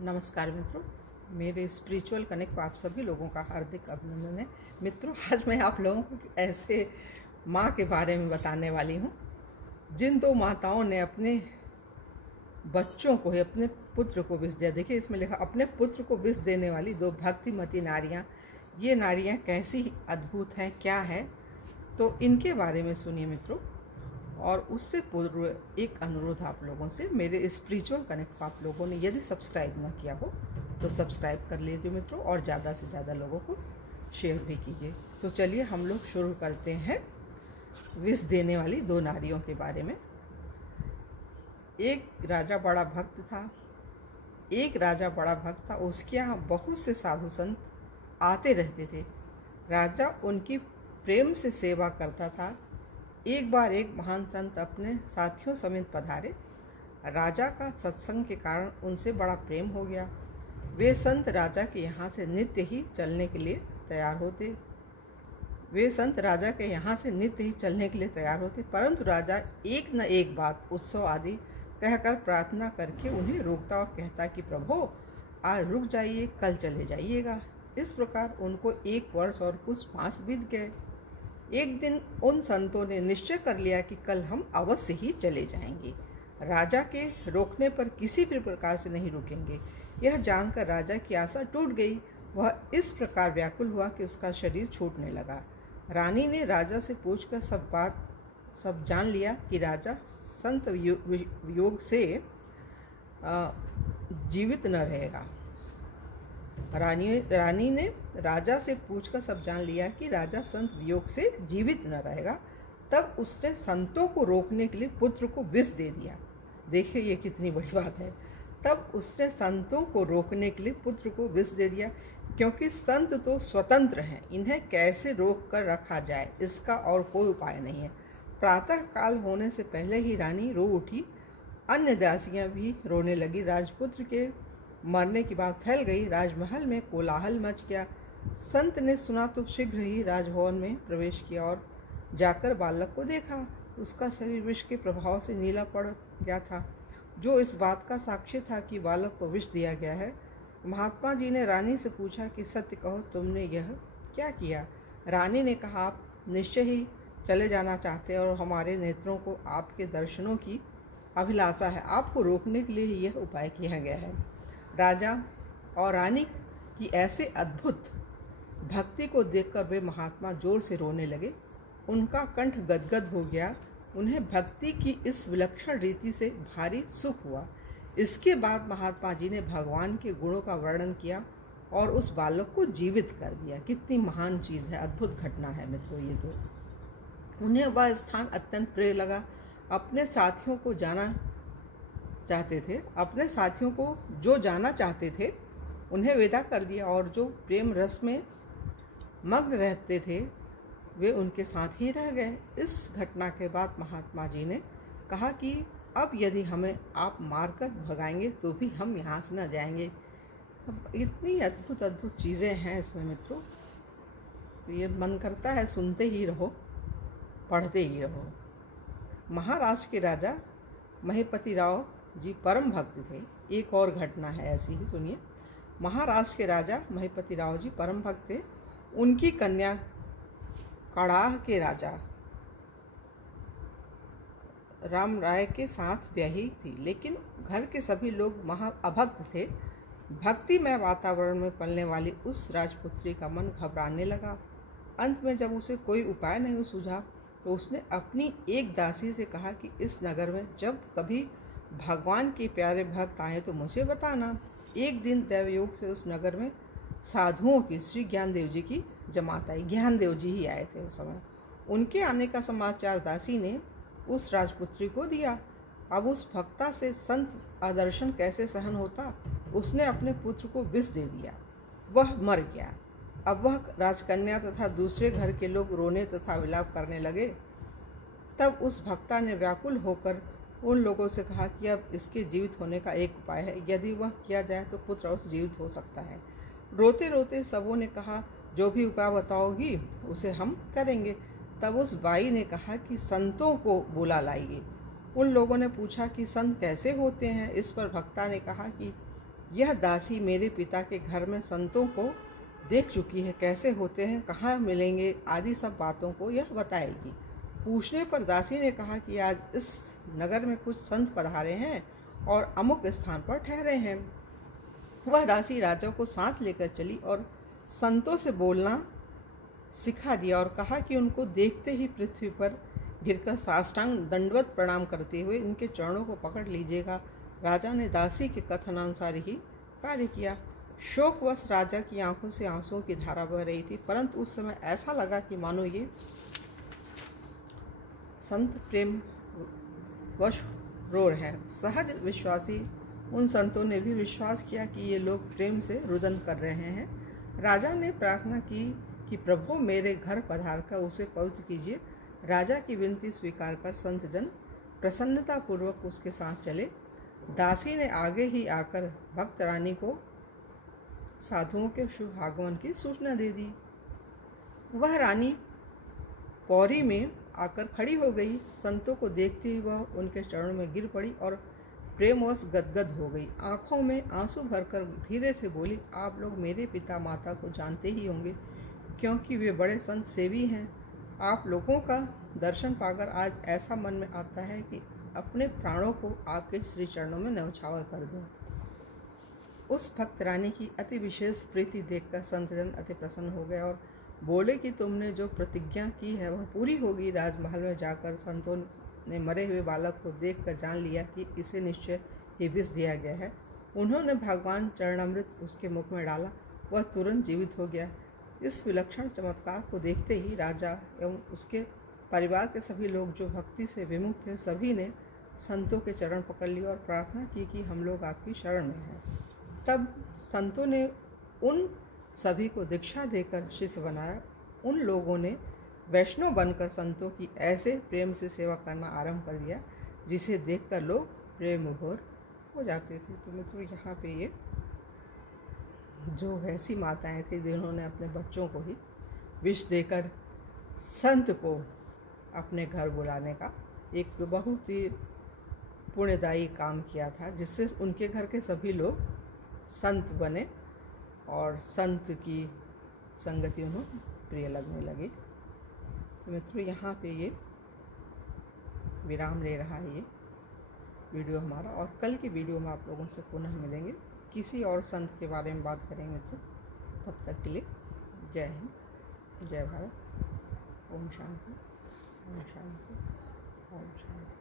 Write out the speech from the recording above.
नमस्कार मित्रों, मेरे स्पिरिचुअल कनेक्ट पर आप सभी लोगों का हार्दिक अभिनंदन है। मित्रों, आज मैं आप लोगों को ऐसे माँ के बारे में बताने वाली हूँ जिन दो माताओं ने अपने बच्चों को, अपने पुत्र को विष दिया। देखिए इसमें लिखा, अपने पुत्र को विष देने वाली दो भक्तिमती नारियाँ। ये नारियाँ कैसी अद्भुत हैं, क्या है, तो इनके बारे में सुनिए मित्रों। और उससे पूर्व एक अनुरोध आप लोगों से, मेरे स्पिरिचुअल कनेक्ट को आप लोगों ने यदि सब्सक्राइब ना किया हो तो सब्सक्राइब कर लीजिए मित्रों, और ज़्यादा से ज़्यादा लोगों को शेयर भी कीजिए। तो चलिए हम लोग शुरू करते हैं विष देने वाली दो नारियों के बारे में। एक राजा बड़ा भक्त था। उसके यहाँ बहुत से साधु संत आते रहते थे। राजा उनकी प्रेम से सेवा करता था। एक बार एक महान संत अपने साथियों समेत पधारे। राजा का सत्संग के कारण उनसे बड़ा प्रेम हो गया। वे संत राजा के यहाँ से नित्य ही चलने के लिए तैयार होते। परंतु राजा एक न एक बात, उत्सव आदि कहकर प्रार्थना करके उन्हें रोकता और कहता कि प्रभु आज रुक जाइए, कल चले जाइएगा। इस प्रकार उनको 1 वर्ष और कुछ मास बीत गए। एक दिन उन संतों ने निश्चय कर लिया कि कल हम अवश्य ही चले जाएंगे। राजा के रोकने पर किसी भी प्रकार से नहीं रुकेंगे। यह जानकर राजा की आशा टूट गई। वह इस प्रकार व्याकुल हुआ कि उसका शरीर छूटने लगा। रानी ने राजा से पूछकर सब जान लिया कि राजा संत वियोग से जीवित न रहेगा। रानी ने राजा से पूछकर सब जान लिया कि राजा संत वियोग से जीवित न रहेगा। तब उसने संतों को रोकने के लिए पुत्र को विष दे दिया। देखिए ये कितनी बड़ी बात है। तब उसने संतों को रोकने के लिए पुत्र को विष दे दिया, क्योंकि संत तो स्वतंत्र हैं। इन्हें कैसे रोक कर रखा जाए, इसका और कोई उपाय नहीं है। प्रातः काल होने से पहले ही रानी रो उठी। अन्य दासियां भी रोने लगी। राजपुत्र के मरने की बात फैल गई। राजमहल में कोलाहल मच गया। संत ने सुना तो शीघ्र ही राजभवन में प्रवेश किया और जाकर बालक को देखा। उसका शरीर विष के प्रभाव से नीला पड़ गया था, जो इस बात का साक्ष्य था कि बालक को विष दिया गया है। महात्मा जी ने रानी से पूछा कि सत्य कहो, तुमने यह क्या किया? रानी ने कहा, आप निश्चय ही चले जाना चाहते हैं और हमारे नेत्रों को आपके दर्शनों की अभिलाषा है। आपको रोकने के लिए ही यह उपाय किया गया है। राजा और रानी की ऐसे अद्भुत भक्ति को देखकर वे महात्मा जोर से रोने लगे। उनका कंठ गदगद हो गया। उन्हें भक्ति की इस विलक्षण रीति से भारी सुख हुआ। इसके बाद महात्मा जी ने भगवान के गुणों का वर्णन किया और उस बालक को जीवित कर दिया। कितनी महान चीज़ है, अद्भुत घटना है मित्रों ये तो। उन्हें वह स्थान अत्यंत प्रिय लगा। अपने साथियों को जो जाना चाहते थे उन्हें विदा कर दिया, और जो प्रेम रस में मग्न रहते थे वे उनके साथ ही रह गए। इस घटना के बाद महात्मा जी ने कहा कि अब यदि हमें आप मारकर भगाएंगे तो भी हम यहाँ से न जाएंगे। इतनी अद्भुत अद्भुत चीज़ें हैं इसमें मित्रों, तो ये मन करता है सुनते ही रहो, पढ़ते ही रहो। महाराष्ट्र के राजा महिपति राव जी परम भक्त थे। एक और घटना है ऐसी ही, सुनिए। महाराष्ट्र के राजा महिपति राव जी परम भक्त थे। उनकी कन्या कड़ाह के राजा राम राय के साथ ब्याही थी, लेकिन घर के सभी लोग महा अभक्त थे। भक्तिमय वातावरण में पलने वाली उस राजपुत्री का मन घबराने लगा। अंत में जब उसे कोई उपाय नहीं सूझा तो उसने अपनी एक दासी से कहा कि इस नगर में जब कभी भगवान के प्यारे भक्त आए तो मुझे बताना। एक दिन दैवयोग से उस नगर में साधुओं की, श्री ज्ञानदेव जी की जमात आई। ज्ञानदेव जी ही आए थे उस समय। उनके आने का समाचार दासी ने उस राजपुत्री को दिया। अब उस भक्ता से संत आदर्शन कैसे सहन होता। उसने अपने पुत्र को विष दे दिया। वह मर गया। अब वह राजकन्या तथा दूसरे घर के लोग रोने तथा विलाप करने लगे। तब उस भक्ता ने व्याकुल होकर उन लोगों से कहा कि अब इसके जीवित होने का एक उपाय है। यदि वह किया जाए तो पुत्र अवश्य जीवित हो सकता है। रोते रोते सबों ने कहा, जो भी उपाय बताओगी उसे हम करेंगे। तब उस बाई ने कहा कि संतों को बुला लाइए। उन लोगों ने पूछा कि संत कैसे होते हैं। इस पर भक्ता ने कहा कि यह दासी मेरे पिता के घर में संतों को देख चुकी है, कैसे होते हैं, कहाँ मिलेंगे आदि सब बातों को यह बताएगी। पूछने पर दासी ने कहा कि आज इस नगर में कुछ संत पधारे हैं और अमुक स्थान पर ठहरे हैं। वह दासी राजा को साथ लेकर चली और संतों से बोलना सिखा दिया और कहा कि उनको देखते ही पृथ्वी पर गिरकर साष्टांग दंडवत प्रणाम करते हुए इनके चरणों को पकड़ लीजिएगा। राजा ने दासी के कथनानुसार ही कार्य किया। शोकवश राजा की आंखों से आंसुओं की धारा बह रही थी, परंतु उस समय ऐसा लगा कि मानो ये संत प्रेम वश रो रहे हैं। सहज विश्वासी उन संतों ने भी विश्वास किया कि ये लोग प्रेम से रुदन कर रहे हैं। राजा ने प्रार्थना की कि प्रभु मेरे घर पधार कर उसे पवित्र कीजिए। राजा की विनती स्वीकार कर संतजन प्रसन्नतापूर्वक उसके साथ चले। दासी ने आगे ही आकर भक्त रानी को साधुओं के शुभ आगमन की सूचना दे दी। वह रानी पौरी में आकर खड़ी हो गई। संतों को देखते ही वह उनके चरणों में गिर पड़ी और प्रेमवश गदगद हो गई। आंखों में आंसू भरकर धीरे से बोली, आप लोग मेरे पिता माता को जानते ही होंगे, क्योंकि वे बड़े संत सेवी हैं। आप लोगों का दर्शन पाकर आज ऐसा मन में आता है कि अपने प्राणों को आपके श्री चरणों में न्यौछावर कर दूं। उस भक्त रानी की अति विशेष प्रीति देखकर संतजन अति प्रसन्न हो गए और बोले कि तुमने जो प्रतिज्ञा की है वह पूरी होगी। राजमहल में जाकर संतों ने मरे हुए बालक को देखकर जान लिया कि इसे निश्चय ही विष दिया गया है। उन्होंने भगवान चरणामृत उसके मुख में डाला, वह तुरंत जीवित हो गया। इस विलक्षण चमत्कार को देखते ही राजा एवं उसके परिवार के सभी लोग जो भक्ति से विमुख थे, सभी ने संतों के चरण पकड़ लिए और प्रार्थना की कि हम लोग आपकी शरण में हैं। तब संतों ने उन सभी को दीक्षा देकर शिष्य बनाया। उन लोगों ने वैष्णव बनकर संतों की ऐसे प्रेम से सेवा करना आरंभ कर दिया जिसे देखकर लोग प्रेम विभोर हो जाते थे। तो मित्रों, यहाँ पे ये जो ऐसी माताएं थी जिन्होंने अपने बच्चों को ही विष देकर संत को अपने घर बुलाने का एक बहुत ही पुण्यदायी काम किया था, जिससे उनके घर के सभी लोग संत बने और संत की संगति उन्हें प्रिय लगने लगी। तो मित्रों, यहाँ पे ये विराम ले रहा है ये वीडियो हमारा, और कल की वीडियो में आप लोगों से पुनः मिलेंगे, किसी और संत के बारे में बात करेंगे मित्रों। तब तक के लिए जय हिंद, जय भारत, ओम शांति, ओम शांति, ओम शांति।